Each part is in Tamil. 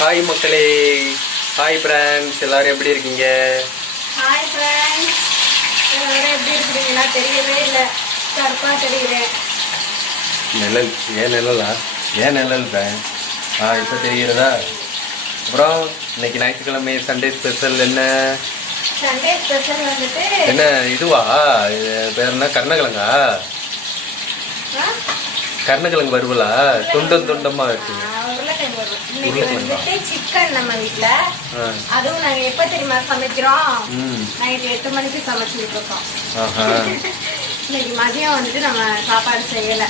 ஹாய் மக்களே, ஹாய் ஃப்ரெண்ட்ஸ், எல்லாரும் எப்படி இருக்கீங்க? ஹாய் ஃப்ரெண்ட்ஸ், எல்லாரும் எப்படி இருக்கீங்களா? தெரியவே இல்லை, கருப்பாக தெரியுறேன். நிழல் ஏன் நிழலா? ஏன் நிழல் தான்? இப்போ தெரிகிறதா? அப்புறம் இன்னைக்கு ஞாயிற்றுக்கிழமை சண்டே ஸ்பெஷல் என்ன? சண்டே ஸ்பெஷல் வந்துட்டு என்ன இதுவா? பேர் என்ன? கருணக்கிழங்கா? கருணக்கிழங்கு வருவலா? துண்டம் துண்டமா இருக்குங்க. இன்னைக்கு வந்துட்டு சிக்கன் நம்ம வீட்டுல. அதுவும் நாங்க எப்ப தெரியுமா சமைக்கிறோம்? நைட் 8 மணிக்கு சமைச்சுட்டு இருக்கோம். இன்னைக்கு மதியம் வந்துட்டு நம்ம சாப்பாடு செய்யல,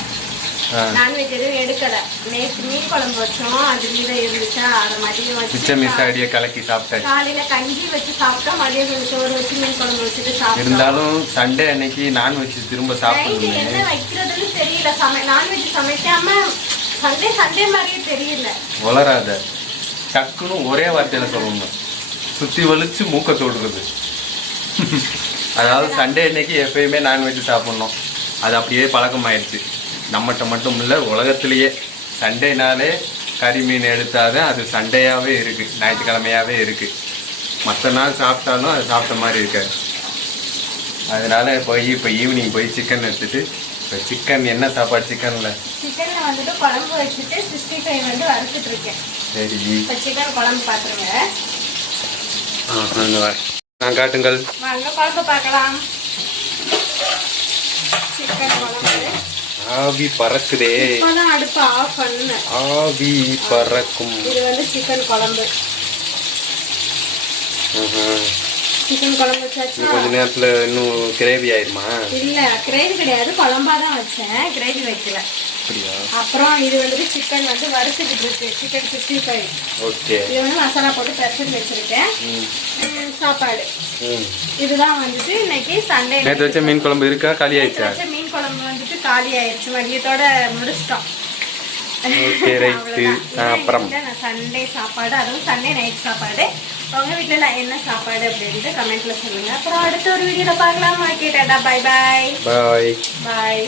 நான்வெஜ் எதுவும் எடுக்கல. நேற்று மீன் குழம்பு வச்சோம், அது மீதம் இருந்துச்சா அதை மதியம் வச்சு கலக்கி சாப்பிட்டேன். காலையில கஞ்சி வச்சு சாப்பிட்டா, மதியம் கொஞ்சம் சோறு வச்சு மீன் குழம்பு வச்சுட்டு சாப்பிட்டோம். இருந்தாலும் சண்டே அன்னைக்கு நான்வெஜ் திரும்ப சாப்பிடணும். என்ன வைக்கிறதுன்னு தெரியல. நான்வெஜ் சமைக்காம சண்டே மாதிரியே தெரியல. வளராத டக்குன்னு ஒரே வார்த்தையில சொல்லணும், சுத்தி வலிச்சு மூக்க தொடுறது. அதாவது சண்டே அன்னைக்கு எப்பயுமே நான்வெஜ் சாப்பிடணும், அது அப்படியே பழக்கமாயிடுச்சு. நம்மகிட்ட மட்டும் இல்லை, உலகத்திலேயே சண்டேனாலே கறி மீன் எடுத்தாதான் அது சண்டேயாகவே இருக்குது, ஞாயிற்றுக்கிழமையாகவே இருக்குது. மற்ற நாள் சாப்பிட்டாலும் அது சாப்பிட்ட மாதிரி இருக்காது. அதனால இப்போ ஈவினிங் போய் சிக்கன் எடுத்துட்டு, இப்போ சிக்கன் என்ன சாப்பாடு? சிக்கனில் வந்துட்டு குழம்பு வச்சுட்டு 65 வந்து வறுத்துட்டு இருக்கேன். சரி, இப்போ சிக்கன் குழம்பு பார்த்துருங்க. நான் காட்டுங்கள், வாங்க குழம்பு பார்க்கலாம். சிக்கன் குழம்பு ஆவி பறக்குதே. இப்போதான் அடுப்பு ஆஃப் பண்ணு. ஆவி பறக்கும். இது வந்து சிக்கன் குழம்பு. சிக்கன் குழம்பு வச்சாச்சு. கொஞ்ச நேரத்துல இன்னும் கிரேவி ஆயிருமா? இல்ல, கிரேவி கிடையாது, குழம்பா தான் வச்சேன், கிரேவி வைக்கல. அப்படியா? அப்புறம் இது வந்துட்டு சிக்கன் வந்து வறுத்துக்கிட்டு இருக்கு, சிக்கன் 65. ஓகே. இது வந்து மசாலா போட்டு பெருசு வச்சிருக்கேன். சாப்பாடு இதுதான் வந்துட்டு இன்னைக்கு சண்டே. நேற்று வச்ச மீன் குழம்பு இருக்கா? காலி ஆயிடுச்சா? மீன் குழம்பு வந்துட்டு காலி ஆயிடுச்சு, மதியத்தோட முடிச்சிட்டோம். அப்புறம் சண்டே சாப்பாடு, அதுவும் சண்டே நைட் சாப்பாடு. உங்க வீட்டுல என்ன சாப்பாடு அப்படின்ட்டு கமெண்ட்ல சொல்லுங்க. அப்புறம் அடுத்த ஒரு வீடியோல பார்க்கலாம். ஓகே, டாடா, பை பாய். பாய் பாய்.